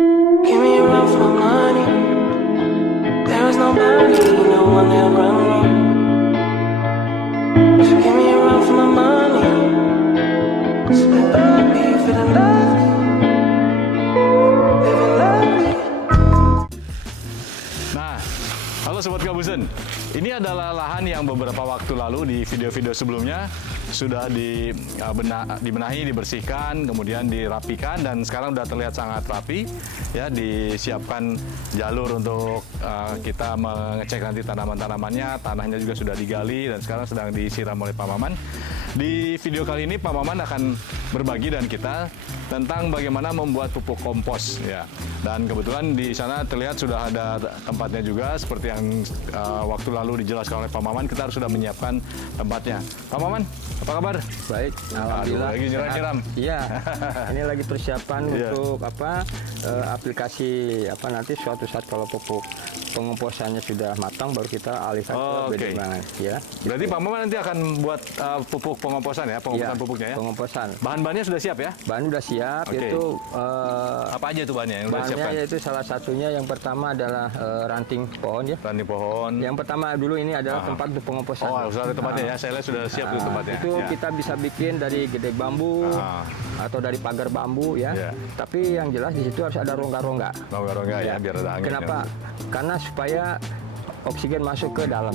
Give me a run for my money. There is nobody, no one that run me. So give me a run for my money. Split baby, feeling lovely, living lovely. Nah, halo Sobat Kabusen. Ini adalah lahan yang beberapa waktu lalu di video-video sebelumnya sudah dibenahi, dibersihkan, kemudian dirapikan, dan sekarang sudah terlihat sangat rapi. Ya, disiapkan jalur untuk kita mengecek nanti tanaman-tanamannya, tanahnya juga sudah digali dan sekarang sedang disiram oleh Pak Maman. Di video kali ini Pak Maman akan berbagi dengan kita tentang bagaimana membuat pupuk kompos, ya. Dan kebetulan di sana terlihat sudah ada tempatnya juga, seperti yang waktu lalu dijelaskan oleh Pak Maman. Kita harus sudah menyiapkan tempatnya. Pak Maman, apa kabar? Baik, alhamdulillah. Lagi nyiram-nyiram. Iya, ini lagi persiapan Iya. untuk aplikasi nanti suatu saat kalau pupuk pengomposannya sudah matang baru kita alihkan Oh, ke oke. bedengan, ya. Berarti Pak Maman nanti akan buat pupuk pengomposan ya, pengomposan Iya, pupuknya ya? pengomposan. Bahan-bahannya sudah siap ya? Bahan sudah siap, Oke. yaitu Apa aja tuh bahannya yang sudah bahannya disiapkan? yaitu salah satunya yang pertama adalah ranting pohon, ya. Ranting pohon. Yang pertama dulu ini adalah tempat untuk pengomposan. Oh, sudah ada tempatnya ya? Saya lihat sudah siap tuh tempatnya. Itu Ya. kita bisa bikin dari gede bambu Ah. atau dari pagar bambu, ya. Iya. Tapi yang jelas di situ harus ada rongga-rongga. Rongga-rongga ya, biar ada angin. Kenapa? Ya. Karena supaya oksigen masuk ke dalam.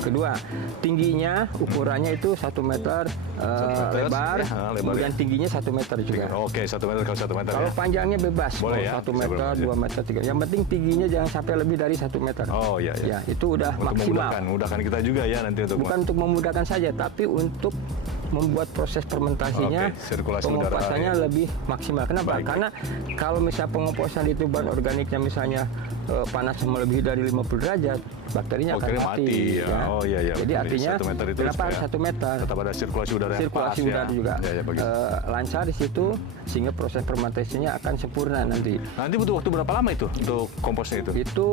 Kedua, tingginya ukurannya itu 1 meter, meter, lebar, ya, lebar, kemudian ya. tingginya 1 meter juga. Oke, 1 meter kalau 1 meter Kalau ya. panjangnya bebas, Boleh mau ya, 1 bisa meter, berapa aja. 2 meter, 3. Yang penting tingginya jangan sampai lebih dari 1 meter. Oh iya, iya. Ya, itu udah Untuk maksimal. memudahkan kita juga ya nanti untuk Bukan untuk memudahkan saja, tapi untuk membuat proses fermentasinya, Oke, sirkulasi udara, pengomposannya ya. lebih maksimal. Kenapa? Baik, Karena kalau misalnya pengomposan itu bahan organiknya misalnya panas melebihi dari 50 derajat, bakterinya akan Bakteri mati. mati, ya. Oh, iya, iya, Jadi betul. artinya 1 meter itu kenapa supaya harus 1 meter? tetap ada sirkulasi udara yang Sirkulasi pas, udara ya. juga Ya, ya, bagus. lancar di situ, sehingga proses fermentasinya akan sempurna nanti. Nanti butuh waktu berapa lama itu untuk komposnya itu? Itu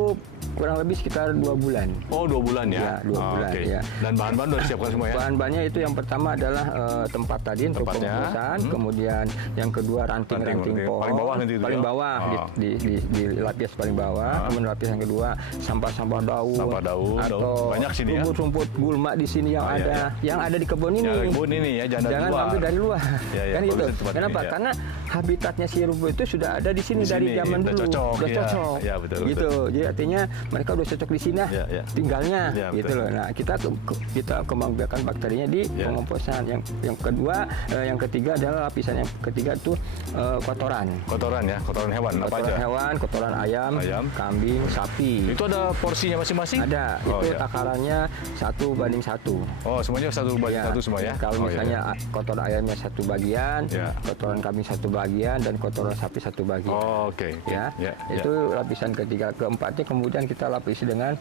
kurang lebih sekitar 2 bulan. Oh, 2 bulan ya? Ya, 2 bulan, oke. ya. Dan bahan-bahan sudah disiapkan semua ya? Bahan-bahannya itu yang pertama adalah tempat tadi untuk Tempatnya, pengomposan, kemudian yang kedua ranting-ranting Ranting, pohon, paling bawah nanti itu paling ya? bawah Oh. di lapis paling bawah, kemudian lapis yang kedua sampah-sampah daun, Sampah daun, atau daun. Banyak sini ya? rumput-rumput gulma di sini yang Oh, iya, ada, iya. yang ada di kebun ini. Yang ada kebun ini ya, jangan dari luar. ambil dari luar. Ya, ya, Kan bagus gitu. di tempat Kenapa? ini, ya. Karena habitatnya si rumput itu sudah ada di sini Di dari sini, zaman udah dulu, cocok, udah ya. cocok. Ya, betul, gitu. Jadi artinya mereka udah cocok di sini, Ya, ya. tinggalnya, Ya, gitu betul. loh. Nah, kita kembang biakan bakterinya di Ya. pengomposan. Yang kedua, yang ketiga adalah lapisan yang ketiga itu kotoran. Kotoran ya, kotoran hewan apa Kotoran aja? hewan, kotoran ayam, Ayam. kambing, sapi. Itu ada porsinya masing-masing? Ada. Oh, Itu ya. takarannya 1:1. Oh, semuanya 1/1 semua ya? Kalau Oh, iya, misalnya iya. kotoran ayamnya 1 bagian, Ya. kotoran kambing 1 bagian, dan kotoran sapi 1 bagian. Oh, oke. oke. Ya, Ya, ya. itu lapisan ketiga. Keempatnya kemudian kita lapisi dengan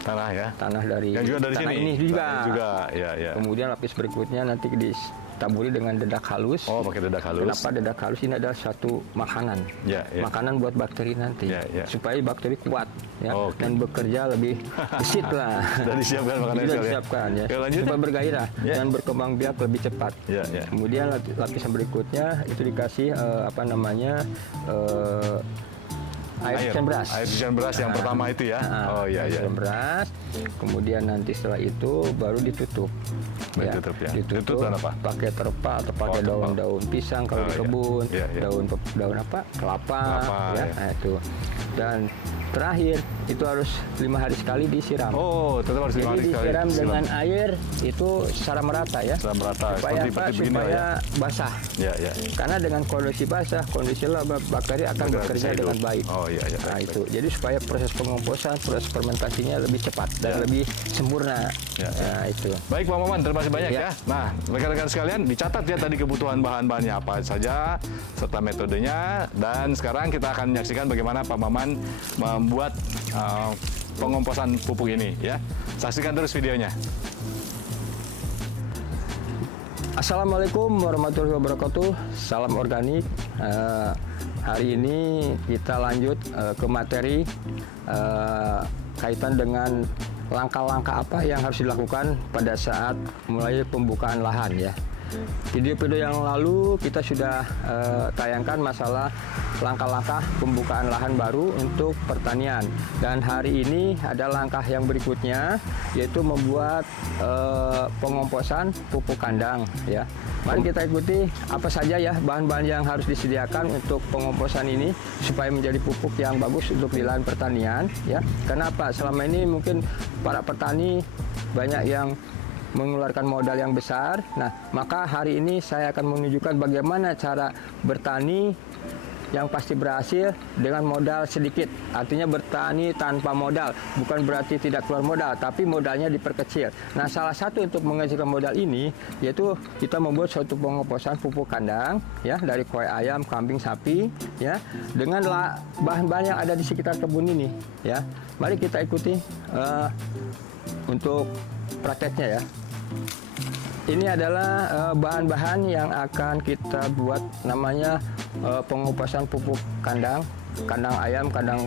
Tanah ya? tanah dari Yang juga dari tanah sini? ini juga. Tanah juga, ya, ya. Kemudian lapis berikutnya nanti ditaburi dengan dedak halus. Oh, pakai dedak halus. Kenapa dedak halus? Ini adalah satu makanan. Ya, ya. Makanan buat bakteri nanti. Ya, ya. Supaya bakteri kuat ya, Oh, oke. dan bekerja lebih gesit lah. Sudah disiapkan makanannya Sudah sekali ya? disiapkan ya. Oke, lanjut. Supaya bergairah Ya. dan berkembang biak lebih cepat. Ya, ya. Kemudian lapisan berikutnya itu dikasih air cucian beras. Air cucian beras yang pertama itu ya? Oh, iya, air iya. cucian beras. Kemudian nanti setelah itu baru ditutup. Ditutup ya. Ditutup dengan apa? Pakai terpa atau pakai terpal. daun-daun pisang kalau Oh, di iya. kebun, Iya, iya. daun apa? Kelapa, ya. ya. Nah, itu. Dan terakhir itu harus 5 hari sekali disiram. Oh, tetap harus 5 Jadi hari sekali. disiram dengan air itu secara merata ya. Secara merata, Supaya seperti apa? begini lah Supaya ya. basah. Ya, ya. Karena dengan kondisi basah, kondisi lembab, bakteri akan Bakteri bekerja bisa hidup. dengan baik. Oh, iya, iya. Nah, Baik, itu. Jadi supaya proses pengomposan, proses fermentasinya lebih cepat dan Ya. lebih sempurna. Ya. Nah, itu. Baik Pak Maman, terima kasih banyak Ya. ya. Nah, rekan-rekan sekalian, dicatat ya tadi kebutuhan bahan-bahannya apa saja, serta metodenya. Dan sekarang kita akan menyaksikan bagaimana Pak Maman membuat pengomposan pupuk ini ya. Saksikan terus videonya. Assalamualaikum warahmatullahi wabarakatuh. Salam organik. Hari ini kita lanjut ke materi kaitan dengan langkah-langkah apa yang harus dilakukan pada saat mulai pembukaan lahan ya. video-video yang lalu kita sudah tayangkan masalah langkah-langkah pembukaan lahan baru untuk pertanian. Dan hari ini ada langkah yang berikutnya, yaitu membuat pengomposan pupuk kandang ya. Mari kita ikuti apa saja ya bahan-bahan yang harus disediakan untuk pengomposan ini supaya menjadi pupuk yang bagus untuk di lahan pertanian ya. Kenapa? Selama ini mungkin para petani banyak yang mengeluarkan modal yang besar. Nah, maka hari ini saya akan menunjukkan bagaimana cara bertani yang pasti berhasil dengan modal sedikit. Artinya bertani tanpa modal. Bukan berarti tidak keluar modal, tapi modalnya diperkecil. Nah, salah satu untuk mengecilkan modal ini yaitu kita membuat suatu pengomposan pupuk kandang ya dari koi ayam, kambing, sapi ya dengan bahan-bahan yang ada di sekitar kebun ini ya. Mari kita ikuti untuk prakteknya ya. Ini adalah bahan-bahan yang akan kita buat, namanya pengomposan pupuk kandang, kandang ayam, kandang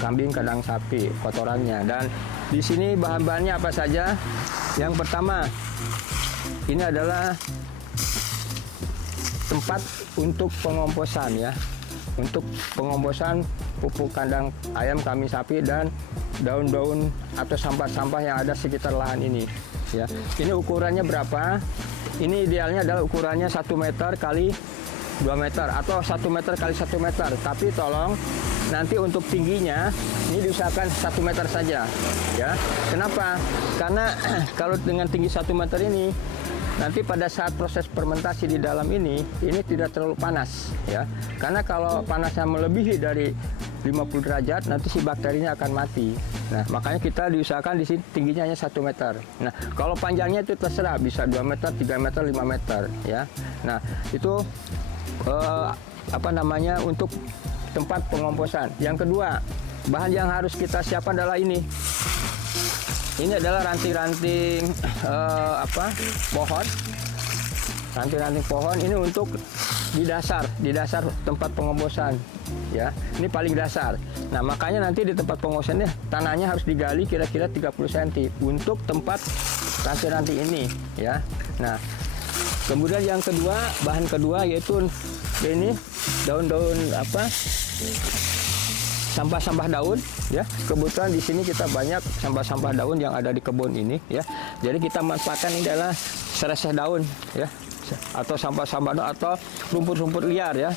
kambing, kandang sapi, kotorannya. Dan di sini bahan-bahannya apa saja? Yang pertama, ini adalah tempat untuk pengomposan ya, untuk pengomposan pupuk kandang ayam, kambing, sapi dan daun-daun atau sampah-sampah yang ada sekitar lahan ini ya. Ini ukurannya berapa? Ini idealnya adalah ukurannya 1 meter kali 2 meter atau 1 meter kali 1 meter. Tapi tolong nanti untuk tingginya ini diusahakan 1 meter saja ya. Kenapa? Karena kalau dengan tinggi 1 meter ini nanti pada saat proses fermentasi di dalam ini tidak terlalu panas ya. Karena kalau panasnya melebihi dari 50 derajat nanti si bakterinya akan mati. Nah, makanya kita diusahakan di sini tingginya hanya 1 meter. Nah, kalau panjangnya itu terserah, bisa 2 meter, 3 meter, 5 meter ya. Nah, itu untuk tempat pengomposan. Yang kedua, bahan yang harus kita siapkan adalah ini. Ini adalah ranting-ranting pohon. Ranting-ranting pohon ini untuk di dasar tempat pengomposan ya. Ini paling dasar. Nah, makanya nanti di tempat pengomposannya tanahnya harus digali kira-kira 30 cm untuk tempat ranting-ranting ini ya. Nah, kemudian yang kedua, bahan kedua yaitu ini daun-daun sampah-sampah daun ya. Kebetulan di sini kita banyak sampah-sampah daun yang ada di kebun ini ya. Jadi kita manfaatkan ini adalah sereseh daun ya, atau sampah-sampah daun atau rumput-rumput liar ya.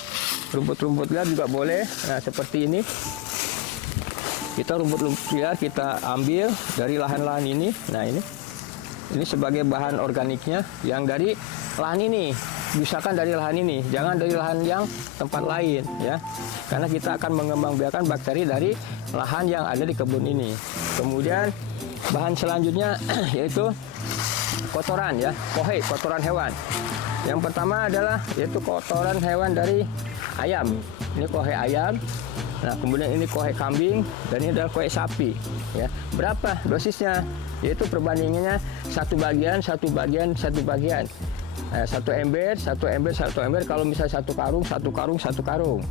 Rumput-rumput liar juga boleh. Nah, seperti ini. Kita rumput-rumput liar kita ambil dari lahan-lahan ini. Nah, ini sebagai bahan organiknya yang dari lahan ini. Usahakan dari lahan ini, jangan dari lahan yang tempat lain ya. Karena kita akan mengembangbiakan bakteri dari lahan yang ada di kebun ini. Kemudian bahan selanjutnya yaitu kotoran ya, kohe, kotoran hewan. Yang pertama adalah yaitu kotoran hewan dari ayam. Ini kohe ayam. Nah, kemudian ini kohe kambing dan ini adalah kohe sapi ya. Berapa dosisnya? Yaitu perbandingannya 1 bagian, 1 bagian, 1 bagian. 1 ember, 1 ember, 1 ember. Kalau misalnya 1 karung, 1 karung, 1 karung.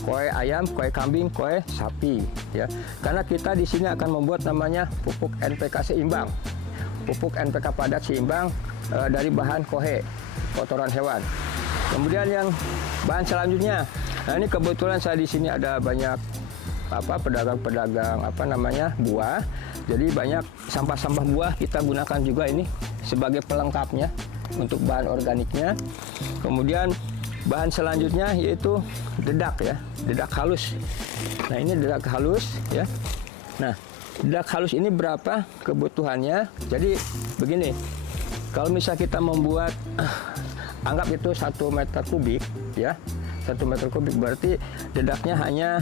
Koe ayam, koe kambing, koe sapi ya. Karena kita di sini akan membuat namanya pupuk NPK seimbang. Pupuk NPK padat seimbang dari bahan kohe, kotoran hewan. Kemudian yang bahan selanjutnya, nah ini kebetulan saya di sini ada banyak pedagang-pedagang buah. Jadi banyak sampah-sampah buah kita gunakan juga ini sebagai pelengkapnya untuk bahan organiknya. Kemudian bahan selanjutnya yaitu dedak ya, dedak halus. Nah, ini dedak halus ya. Nah, dedak halus ini berapa kebutuhannya? Jadi begini, kalau misalnya kita membuat anggap itu 1 meter kubik ya, 1 meter kubik berarti dedaknya hanya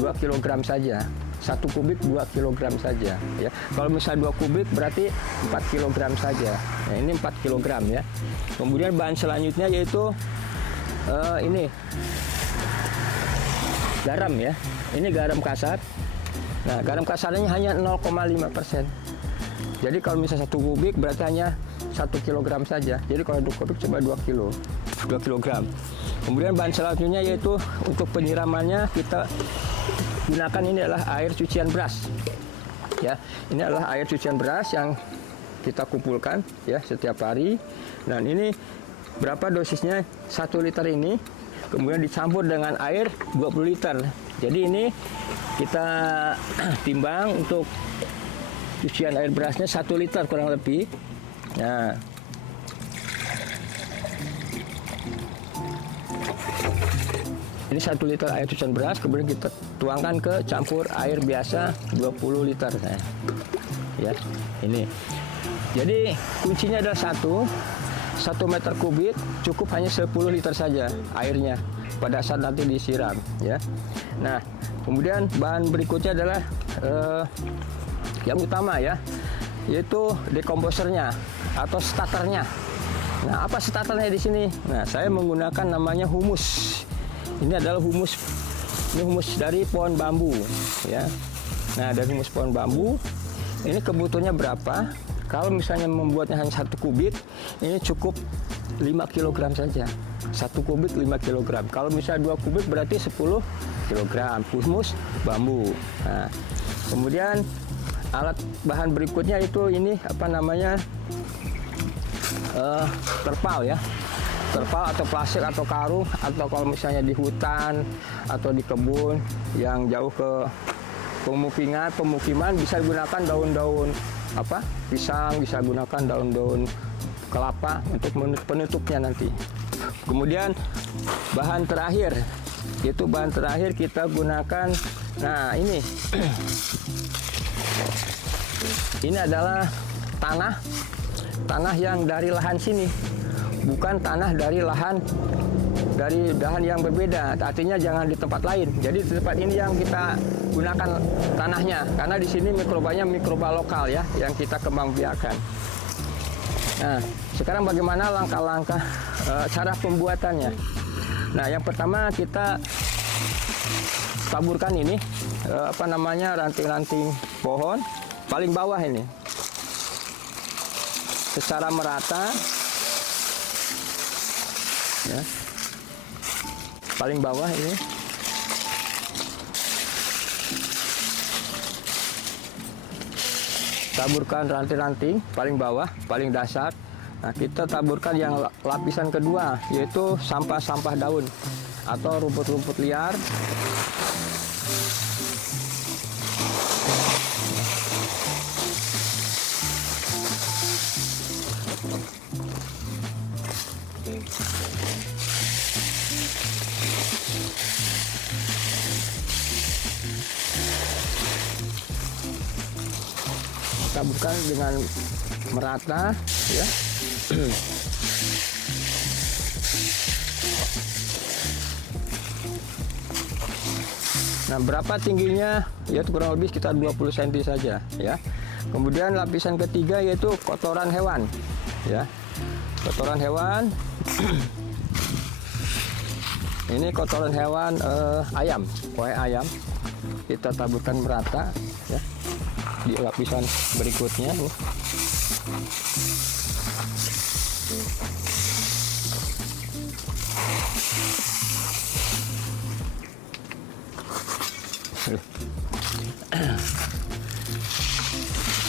2 kg saja. 1 kubik 2 kg saja ya. Kalau misalnya 2 kubik berarti 4 kg saja. Nah, ini 4 kg ya. Kemudian bahan selanjutnya yaitu ini garam ya. Ini garam kasar. Nah, garam kasarnya hanya 0,5%. Jadi kalau misalnya 1 kubik berarti hanya 1 kg saja. Jadi kalau 2 kubik coba 2 kg. Kemudian bahan selanjutnya yaitu untuk penyiramannya kita gunakan ini adalah air cucian beras. Ya, ini adalah air cucian beras yang kita kumpulkan ya setiap hari. Dan ini berapa dosisnya? 1 liter ini kemudian dicampur dengan air 20 liter. Jadi ini kita timbang untuk cucian air berasnya 1 liter kurang lebih. Nah, ini 1 liter air cucian beras, kemudian kita tuangkan ke campur air biasa 20 liter. Nah, ya, ini. Jadi kuncinya adalah 1 meter kubik cukup hanya 10 liter saja airnya pada saat nanti disiram, ya. Nah, kemudian bahan berikutnya adalah yang utama ya, yaitu dekomposernya atau starternya. Nah, apa starternya di sini? Nah, saya menggunakan namanya humus. Ini adalah humus. Ini humus dari pohon bambu, ya. Nah, dari humus pohon bambu, ini kebutuhannya berapa? Kalau misalnya membuatnya hanya 1 kubik, ini cukup 5 kg saja. 1 kubik 5 kg. Kalau misalnya 2 kubik berarti 10 kg humus bambu. Nah, kemudian alat bahan berikutnya itu ini apa namanya? Terpal ya. Terpal atau plastik atau karung, atau kalau misalnya di hutan atau di kebun yang jauh ke pemukiman bisa gunakan daun-daun apa pisang, bisa gunakan daun-daun kelapa untuk penutupnya nanti. Kemudian bahan terakhir, yaitu bahan terakhir kita gunakan, nah ini ini adalah tanah yang dari lahan sini, bukan tanah dari lahan yang berbeda. Artinya jangan di tempat lain. Jadi di tempat ini yang kita gunakan tanahnya, karena di sini mikrobanya mikroba lokal ya, yang kita kembangbiakkan. Nah, sekarang bagaimana langkah-langkah cara pembuatannya? Nah, yang pertama kita taburkan ini apa namanya, ranting-ranting pohon paling bawah ini secara merata. Ya, paling bawah ini taburkan ranting-ranting paling bawah, paling dasar. Nah, kita taburkan yang lapisan kedua, yaitu sampah-sampah daun atau rumput-rumput liar. Taburkan dengan merata ya. Nah, berapa tingginya? Yaitu kurang lebih sekitar 20 cm saja ya. Kemudian lapisan ketiga yaitu kotoran hewan ya. Kotoran hewan. Ini kotoran hewan ayam, kue ayam. Kita taburkan merata ya di lapisan berikutnya.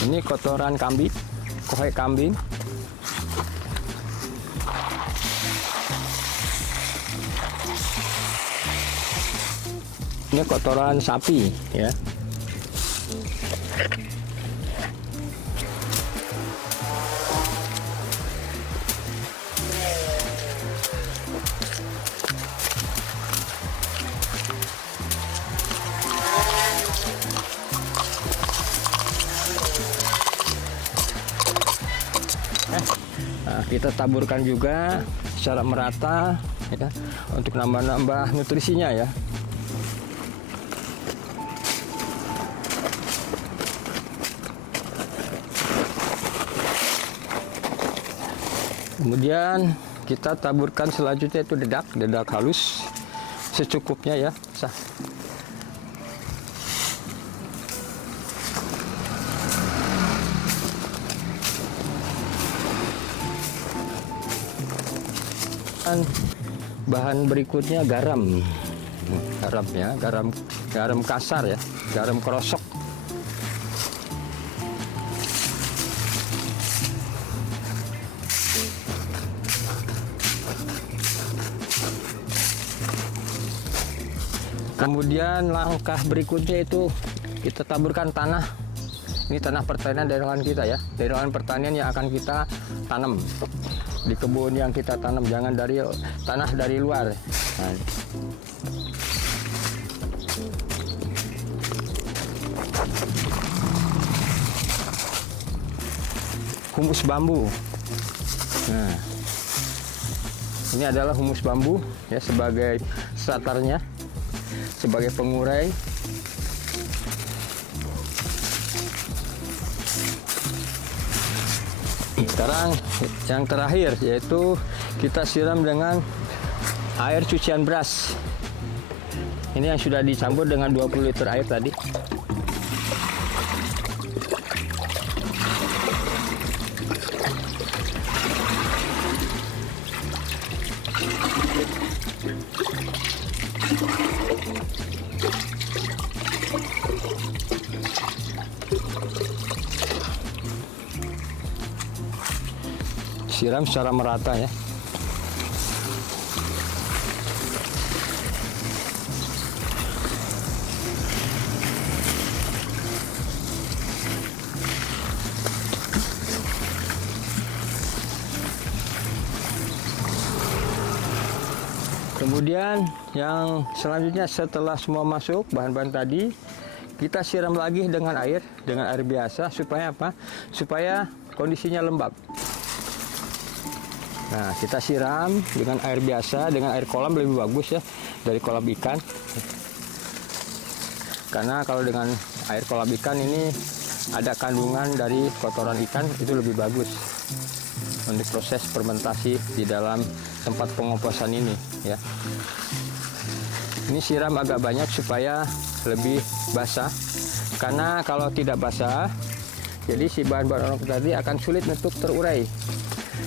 Ini kotoran kambing, kue kambing. Ini kotoran sapi ya. Nah, kita taburkan juga secara merata ya, untuk nambah-nambah nutrisinya ya. Kemudian kita taburkan selanjutnya itu dedak halus secukupnya ya. Bahan berikutnya garam ya, garam kasar ya, garam krosok. Kemudian langkah berikutnya itu kita taburkan tanah. Ini tanah pertanian dari lahan kita ya, dari lahan pertanian yang akan kita tanam di kebun yang kita tanam, jangan dari tanah dari luar. Nah, humus bambu. Nah, ini adalah humus bambu ya, sebagai starternya, sebagai pengurai. Sekarang yang terakhir yaitu kita siram dengan air cucian beras. Ini yang sudah dicampur dengan 20 liter air tadi. Siram secara merata ya. Kemudian yang selanjutnya setelah semua masuk bahan-bahan tadi, kita siram lagi dengan air biasa supaya apa? Supaya kondisinya lembab. Nah, kita siram dengan air biasa, dengan air kolam lebih bagus ya, dari kolam ikan. Karena kalau dengan air kolam ikan ini ada kandungan dari kotoran ikan, itu lebih bagus untuk proses fermentasi di dalam tempat pengomposan ini ya. Ini siram agak banyak supaya lebih basah. Karena kalau tidak basah, jadi si bahan-bahan organik tadi akan sulit untuk terurai.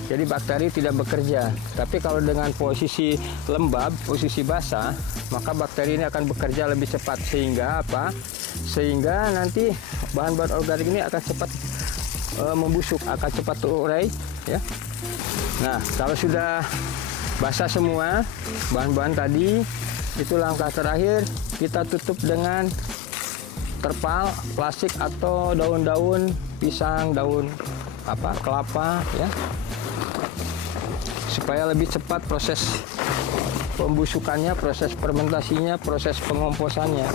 Jadi bakteri tidak bekerja. Tapi kalau dengan posisi lembab, posisi basah, maka bakteri ini akan bekerja lebih cepat. Sehingga apa? Sehingga nanti bahan-bahan organik ini akan cepat membusuk, akan cepat terurai ya. Nah, kalau sudah basah semua bahan-bahan tadi, itu langkah terakhir kita tutup dengan terpal plastik atau daun-daun pisang, daun kelapa ya, supaya lebih cepat proses pembusukannya, proses fermentasinya, proses pengomposannya.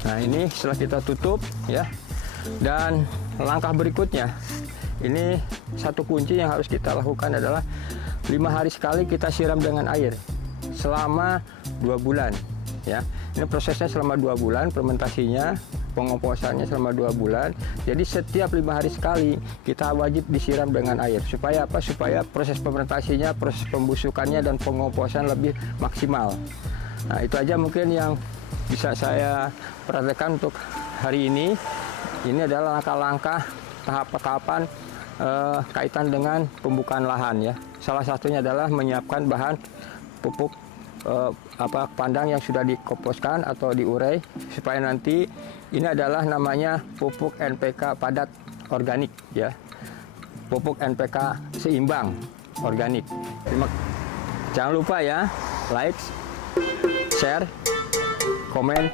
Nah, ini setelah kita tutup ya, dan langkah berikutnya ini satu kunci yang harus kita lakukan adalah 5 hari sekali kita siram dengan air selama 2 bulan ya. Ini prosesnya selama 2 bulan, fermentasinya, pengomposannya selama 2 bulan. Jadi setiap 5 hari sekali kita wajib disiram dengan air. Supaya apa? Supaya proses fermentasinya, proses pembusukannya dan pengomposan lebih maksimal. Nah, itu aja mungkin yang bisa saya perhatikan untuk hari ini. Ini adalah langkah-langkah tahap-tahapan kaitan dengan pembukaan lahan ya. Salah satunya adalah menyiapkan bahan pupuk pandang yang sudah dikomposkan atau diurai, supaya nanti ini adalah namanya pupuk NPK padat organik ya. Pupuk NPK seimbang organik. Jangan lupa ya, like, share, komen,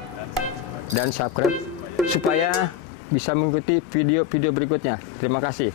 dan subscribe supaya bisa mengikuti video-video berikutnya. Terima kasih.